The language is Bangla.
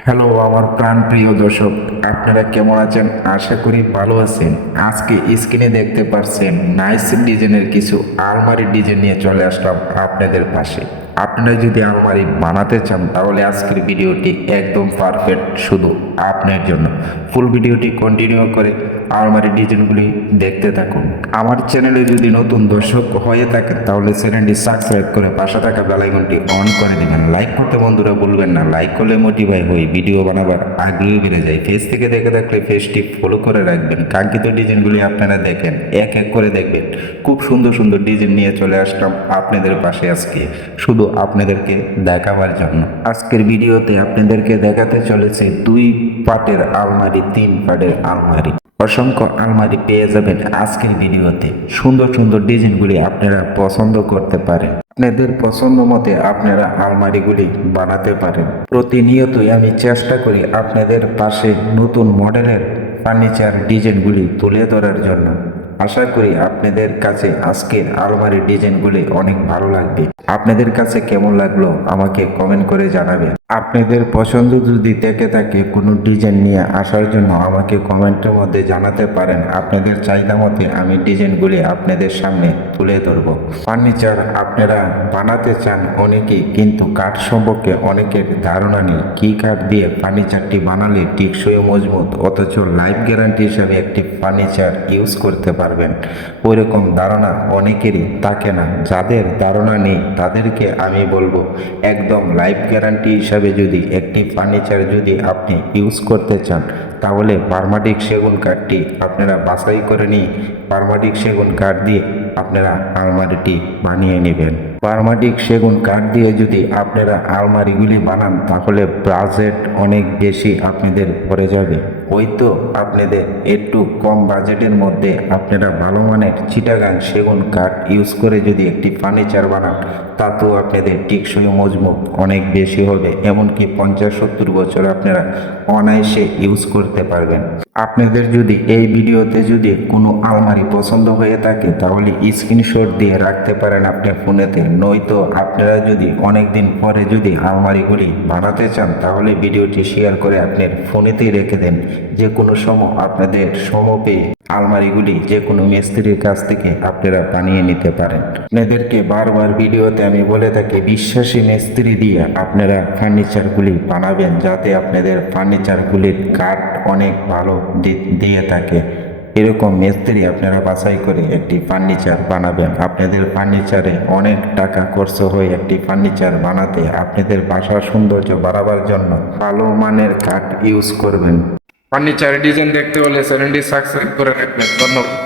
হ্যালো আমার প্রাণ প্রিয় দর্শক, আপনারা কেমন আছেন? আশা করি ভালো আছেন। আজকে স্ক্রিনে দেখতে পারছেন নাইস ডিজাইনের কিছু আলমারি ডিজাইন নিয়ে চলে আসলাম আপনাদের পাশে। আপনারা যদি আলমারি বানাতে চান, তাহলে আজকের ভিডিওটি একদম পারফেক্ট শুধু আপনার জন্য। ফুল ভিডিওটি কন্টিনিউ করে আলমারি ডিজাইনগুলি দেখতে থাকুন। আমার চ্যানেলে যদি নতুন দর্শক হয়ে থাকেন, তাহলে চ্যানেলটি সাবস্ক্রাইব করে পাশে থাকা বেলাইকনটি অন করে দিবেন। লাইক করতে বন্ধুরা বলবেন না। লাইক করলে মোটিভাই হই ভিডিও বানাবার আগ্রহ বেড়ে যায়। ফেস থেকে দেখে থাকলে ফেসটি ফলো করে রাখবেন। কাঙ্ক্ষিত ডিজাইনগুলি আপনারা দেখেন, এক এক করে দেখবেন। খুব সুন্দর সুন্দর ডিজাইন নিয়ে চলে আসলাম আপনাদের পাশে আজকে। শুধু আপনাদেরকে দেখাবার জন্য। আজকের ভিডিওতে আপনাদেরকে দেখাতে চলেছে দুই পাটের আলমারি, তিন পাটের আলমারি। অসংখ্য আলমারি পেয়ে যাবেন আজকের ভিডিওতে। সুন্দর সুন্দর ডিজাইনগুলি আপনারা পছন্দ করতে পারেন। আপনাদের পছন্দ মতে আপনারা আলমারিগুলি বানাতে পারেন। প্রতিনিয়তই আমি চেষ্টা করি আপনাদের পাশে নতুন মডেলের ফার্নিচার ডিজাইনগুলি তুলে ধরার জন্য। আশা করি আপনাদের কাছে আজকের আলমারি ডিজাইনগুলি অনেক ভালো লাগবে। আপনাদের কাছে কেমন লাগল আমাকে কমেন্ট করে জানাবেন। আপনাদের পছন্দ যদি থেকে থাকে কোনো ডিজাইন নিয়ে আসার জন্য আমাকে কমেন্টের মধ্যে জানাতে পারেন। আপনাদের চাহিদা মতে আমি ডিজাইনগুলি আপনাদের সামনে তুলে ধরব। ফার্নিচার আপনারা বানাতে চান অনেকেই, কিন্তু কাঠ সম্পর্কে অনেকের ধারণা নেই। কী কাঠ দিয়ে ফার্নিচারটি বানালে টিকসই মজবুত, অথচ লাইফ গ্যারান্টি হিসাবে একটি ফার্নিচার ইউজ করতে পারবেন। ওইরকম ধারণা অনেকেরই থাকে না। যাদের ধারণা নেই, তাদেরকে আমি বলব, একদম লাইফ গ্যারান্টি হিসাবে যদি একটি ফার্নিচার যদি আপনি ইউজ করতে চান, তাহলে পারমাটিক সেগুন কাঠটি আপনারা বাছাই করে নিয়ে পারমাটিক সেগুন কাঠ দিয়ে আপনারা আলমারিটি বানিয়ে নেবেন। পারমাটিক সেগুন কাঠ দিয়ে যদি আপনারা আলমারিগুলি বানান, তাহলে বাজেট অনেক বেশি আপনাদের পড়ে যাবে। ওই তো আপনাদের একটু কম বাজেটের মধ্যে আপনারা ভালো মানের চিটাগাং সেগুন কাঠ ইউজ করে যদি একটি ফার্নিচার বানান, তাতেও আপনাদের টেকসই মজবুত অনেক বেশি হবে। এমনকি পঞ্চাশ সত্তর বছর আপনারা অনায়াসে ইউজ করতে পারবেন। আপনাদের যদি এই ভিডিওতে যদি কোনো আলমারি পছন্দ হয়ে থাকে, তাহলে স্ক্রিনশট দিয়ে রাখতে পারেন আপনার ফোনেতে। নয়তো আপনারা যদি অনেক দিন পরে যদি আলমারিগুলি বানাতে চান, তাহলে ভিডিওটি শেয়ার করে আপনার ফোনেতেই রেখে দেন। যে কোনো সময় আপনাদের সম পেয়ে আলমারিগুলি যে কোনো মিস্ত্রির কাছ থেকে আপনারা বানিয়ে নিতে পারেন। আপনাদেরকে বারবার ভিডিওতে আমি বলে থাকি, বিশ্বাসী মিস্ত্রি দিয়ে আপনারা ফার্নিচারগুলি বানাবেন যাতে আপনাদের ফার্নিচারগুলির কাঠ অনেক ভালো দিয়ে থাকে। এরকম মিস্ত্রি আপনারা বাছাই করে একটি ফার্নিচার বানাবেন। আপনাদের ফার্নিচারে অনেক টাকা খরচ হয়ে একটি ফার্নিচার বানাতে আপনাদের বাসার সৌন্দর্য বাড়াবার জন্য ভালো মানের কাঠ ইউজ করবেন। ফার্নিচার ডিজাইন দেখতে হলে চ্যানেলটি সাবস্ক্রাইব করে রাখবেন। ধন্যবাদ।